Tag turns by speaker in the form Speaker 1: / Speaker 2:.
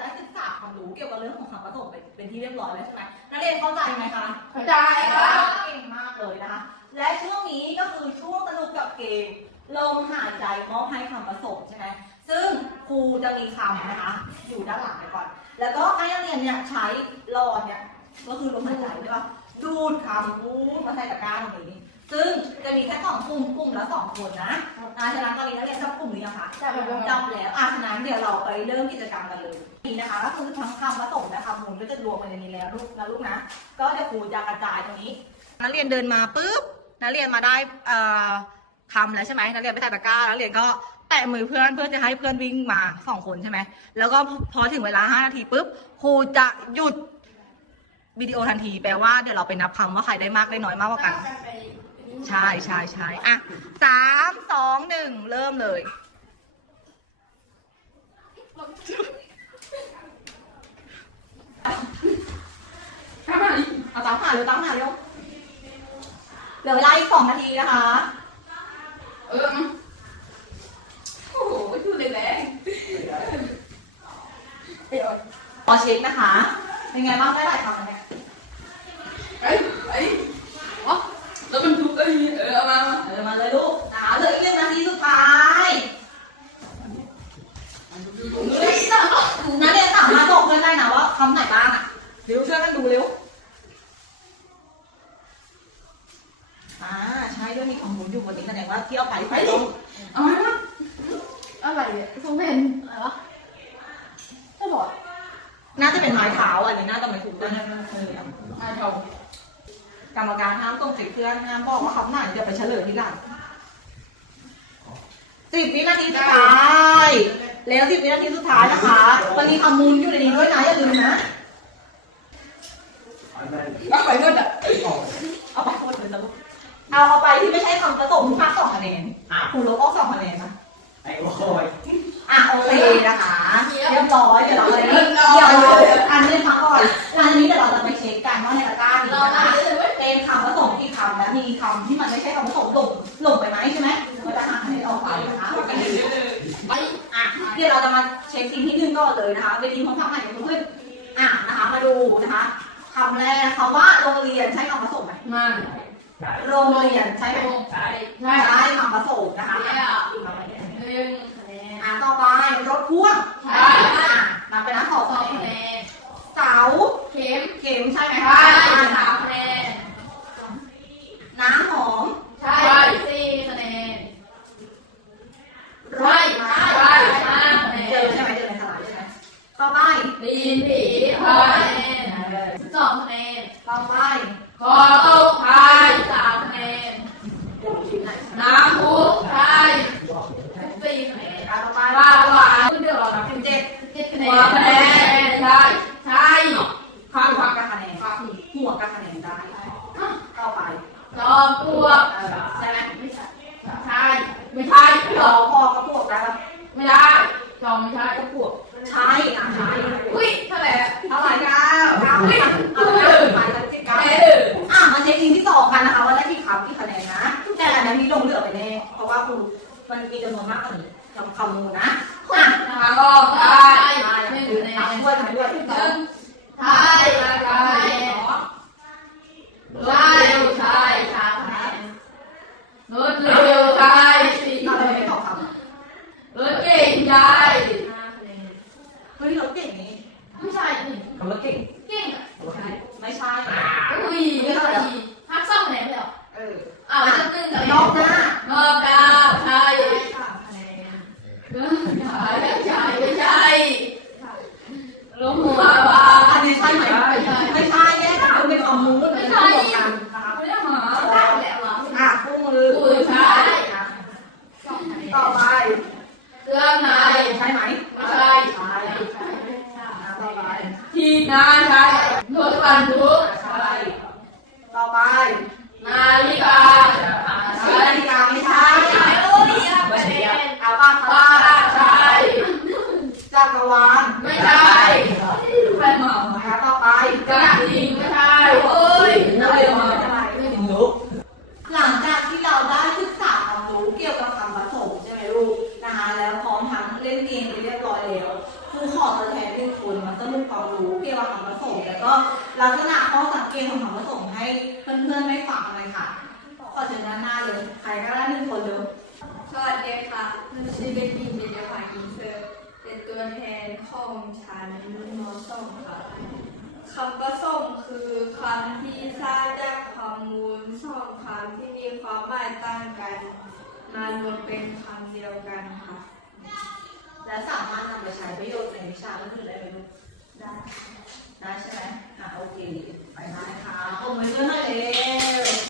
Speaker 1: ได้ศึกษาความรู้เกี่ยวกับเรื่องของคำผสมเป็นเป็นที่เรียบร้อยแล้วใช่ไหมนักเรียนเข้าใจไหมคะ
Speaker 2: เข้าใจค่ะ
Speaker 1: เก่งมากเลยนะคะ และช่วงนี้ก็คือช่วงสนุกกับเกมลมหายใจมอบให้คำผสมใช่ไหมซึ่งครูจะมีคำนะคะ อยู่ด้านหลังไปก่อน แล้วก็ให้นักเรียนเนี่ยใช้หลอดเนี่ย ก็คือลมหายใจใช่ปะดูดคำพูดมาใส่ตะกร้าตรงนี้ ซึ่งจะมีแค่สองกลุ่มกลุ่มละสองคนนะอาฉะนั้นตอนนี้นักเรียนจับกลุ่มหรือยังคะ
Speaker 2: จับแล้ว
Speaker 1: จับแล้วอาฉะนั้นเดี๋ยวเราไปเริ่มกิจกรรมกันเลยนี่นะคะ ก็คือทั้งคำผสมนะคะมูลก็จะรวมไปในนี้แล้วลูกนะลูกนะ ก็เดี๋ยวครูจะกระจายตรงนี้ นักเรียนเดินมาปุ๊บนักเรียนมาได้เอ่อคำแล้วใช่ไหมนักเรียนไปใส่ตะกร้านักเรียนก็แตะมือเพื่อนเพื่อจะให้เพื่อนวิ่งมาสองคนใช่ไหมแล้วก็พอถึงเวลาห้านาทีปุ๊บครูจะหยุด วิดีโอทันทีแปลว่าเดี๋ยวเราไปนับคำว่าใครได้มากได้น้อยมากกว่ากัน ใช่ใช่ใช่อะสามสองหนึ่งเริ่มเลย
Speaker 2: ทำไม
Speaker 1: เอาตามหาเร็วตามหาเร็วเหลือเวลาอีกสองนาทีนะคะ
Speaker 2: เออโอ้โหพูดเลยแหละเดี๋ยว
Speaker 1: พอเช็คนะคะ เป็นไงบ้างได้หลายคำไหมเนี่ย
Speaker 2: ไอ้ไอ้วะแล้วมันทุกข์เอ้ยเออเอามา
Speaker 1: เออมาเลยลูกนะเหลืออีกหนึ่งนาทีสุดท้าย
Speaker 2: เฮ้ยนะ
Speaker 1: นักเรียนสามารถบอกเพื่อนได้นะว่าคำไหนบ้างอะเร็วช่วยกันดูเร็ว อ่าใช่ด้วยมีของหมุนอยู่บนนี้แสดงว่าที่เอาไปไปตรง
Speaker 2: เอามานะอะไรเนี่ยทรงเพนอะไรวะตลอด
Speaker 1: น่าจะเป็นไม้เท้าอันนี้น่าจะไม่ถูกด้วยเออ
Speaker 2: มาเท่าก
Speaker 1: รรมการห้ามส่งสิเพื่อนห้ามบอกว่าคำไหนจะไปเฉลยที่หลังสิบวินาทีสุดท้าย แล้วสิบวินาทีสุดท้ายนะคะมันมีคำมูลอยู่ในนี้ด้วยนะอย่าลืมนะ
Speaker 2: ก็ไปนู่นอะ
Speaker 1: เอาไปหมดเลยนะลูก เอาเอาไปที่ไม่ใช่คำผสมทุกภาคสองคะแนนครูลบออกสองคะแนนนะ
Speaker 3: ไอ้โว้ย
Speaker 1: อะโอเคนะคะเรียบร้อยเดี๋ยวเราเลยเดี๋ยวเราอันนี้ฟังก่อนหลังจากนี้เดี๋ยวเราจะไปเช็คกันว่าในตะกร้านี้
Speaker 2: เรา
Speaker 1: นะ
Speaker 2: มา
Speaker 1: คะ
Speaker 2: เลยเว้ย
Speaker 1: เป็นคำผสมกี่คำและมีคำที่มันไม่ใช่คำผสมหลงหลงไปไหมใช่ไหมก็จะหักคะแนนออกไปนะคะ
Speaker 2: ไป
Speaker 1: อะเดี๋ยวเราจะมาเช็คทีมที่หนึ่งก่อนเลยนะคะเวทีของทำใหม่ของเพื่อนอะนะคะมาดูนะคะคำแรกคำว่าโรงเรียนใช้คำผสมไหม
Speaker 2: มา
Speaker 1: โรงเรียนใช้ไหม
Speaker 2: ใช่ใช่
Speaker 1: ใช้คำผสมนะคะ
Speaker 2: เนี่ย
Speaker 1: อะ
Speaker 2: หนึ่งคะแนน
Speaker 1: อะต่อไปรถพ่วง
Speaker 2: ใช่
Speaker 1: อะนับไปนะสอง
Speaker 2: สอง
Speaker 1: คะ
Speaker 2: คะ
Speaker 1: แน
Speaker 2: แน
Speaker 1: น
Speaker 2: น
Speaker 1: เสา
Speaker 2: เข็ม
Speaker 1: เข็มใช่ไหม
Speaker 2: ใช่
Speaker 1: คะ
Speaker 2: สามคะแนน
Speaker 1: น้ำหอม
Speaker 2: ใช่สี่คะแนน
Speaker 1: ร
Speaker 2: ใช่
Speaker 1: ถม้า
Speaker 2: ใช่ห้าคะแน
Speaker 1: เจอน ใช่ไหมเจอในสลากใช่ไหมต่อไป
Speaker 2: ดีนผีห้าคะแนนสองคะแนน
Speaker 1: ต่อไป
Speaker 2: คอตกไทยสามคะแนน น้ำพุไทยสี่คะแนน
Speaker 1: อะต่อไป
Speaker 2: ปลาหวานเดี๋ยวเรานับเป็นเจ็ดเจ็ดคะแนนคะแนนใช่ใช่
Speaker 1: ข้างขวากับคะแนนหัวกับคะแนนได้ต่อไป
Speaker 2: จอมปลวก
Speaker 1: ใช่ไหม
Speaker 2: ไม่ใช่ใช่ไม่ใช่
Speaker 1: รอพอกับพวกแล้ว
Speaker 2: ไม่ได้จอมไม่ใช่ก็ปลวก
Speaker 1: ใช่ใช่ มันมีจำนวนมากกว่านี้คำคำมูลนะอะ
Speaker 2: ทางออกไทย
Speaker 1: ใช่
Speaker 2: หนึ่ง
Speaker 1: คือ
Speaker 2: คะแน
Speaker 1: ทำ
Speaker 2: น
Speaker 1: ด้วยทำด้วย
Speaker 2: หนึ่งไทยไทยไทยไทยสามคะแนนรถเร็วไทยสี่
Speaker 1: เรา
Speaker 2: คะ
Speaker 1: ไป
Speaker 2: แน
Speaker 1: ไม่
Speaker 2: น
Speaker 1: ตอบค
Speaker 2: รถเก่งยายห้าคะแนนำ
Speaker 1: เฮ้ยรถเก่งนี่
Speaker 2: ไม่ใช่นี่
Speaker 1: คำรถเก่ง
Speaker 2: เก่งอะ
Speaker 1: ไม่ใช่
Speaker 2: อุ้ยไม่ใช่พักซ่อมคะแนนไม่หรอ
Speaker 1: เออ
Speaker 2: อ้าวจะตึ้งกับ
Speaker 1: นอกหน้าน
Speaker 2: อกกาใช่ ไม่ใช่ไม่ใช่ใช่ลงหัวบา
Speaker 1: อันนี้ใช่ไหม
Speaker 2: ไม่ใช่
Speaker 1: ไม่ใช่แยกกันเป็นคำมูลเป็นคำบวกกันนะคะ
Speaker 2: ไม่ได้หมาได้แล้วอะ
Speaker 1: อะคู่มือ
Speaker 2: คู่มือใช่
Speaker 1: ต่อไป
Speaker 2: เครื่องใน
Speaker 1: ใช่ไหม
Speaker 2: ไม่ใช่
Speaker 1: ใช่ต่อไป
Speaker 2: ที่นาใช่รถบรรทุก
Speaker 1: ใช่ต่อไป
Speaker 2: นาฬิกา
Speaker 1: ใช่นาฬิกาไม่ใช่
Speaker 2: โอ้ยไปเรียน
Speaker 1: เอาบ้าง
Speaker 2: บ้าใช่
Speaker 1: จักร วาล
Speaker 2: ไม่ใช่ใครมา
Speaker 1: นะคะต่อไป
Speaker 2: กระดิ่งไม่ใช่โอ้ย
Speaker 1: อะ
Speaker 2: ไร
Speaker 1: มาไม่ถึงรู้หลังจากที่เราได้ศึกษาความรู้เกี่ยวกับคำผสมใช่ไหมลูกนะคะแล้วพร้อมทั้งเล่นเกมไปเรียบร้อยแล้วครูขอตัวแทนหนึ่งคนมาสรุปความรู้เกี่ยวกับคำผสมแล้วก็ลักษณะข้อสังเกตของคำผสมให้เพื่อนๆได้ฟังเลยค่ะขอเชิญด้านหน้าเลยใครก็ได้หนึ่งคนเลย
Speaker 4: สวัสดีค่ะหนูชื่อเด็กหญิงเบญจภาอินเตอร์ ตัวแทนของชั้นม .2 ค่ะคำผสมคือคำที่สร้างจากความมูลสองคำที่มีความหมายต่างกัน มารวมเป็นคำเดียวกันค่ะ
Speaker 1: และสามารถนำไปใช้ประโยชน์ในวิชาอื่นๆได้ไหมลูก
Speaker 4: ได้
Speaker 1: ได้ใช่ไหมอะโอเค ไปได้ค่ะปรบมือด้วยหน่อยเร็ว